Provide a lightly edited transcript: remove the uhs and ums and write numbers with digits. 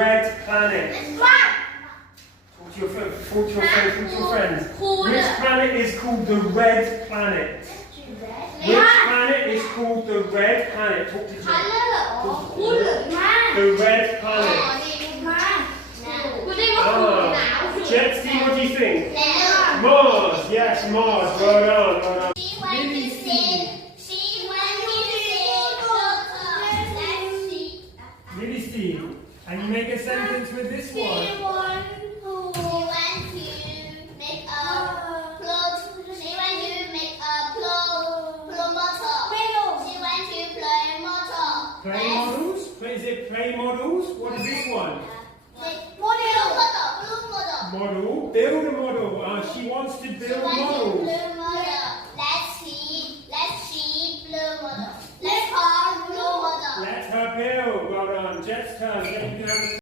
red planet. Talk to your friends. Talk to your friends. Which planet is called the red planet? Which planet is called the red planet? Talk to each other. The red planet. Jetski, what do you think? Mars. Yes, Mars. Well done. Well done. Really see. And you make a sentence with this one. Play models? Is it play models? What is this one? Model. Build a model. She wants to build models. Let her build. Well done. Jet's turn.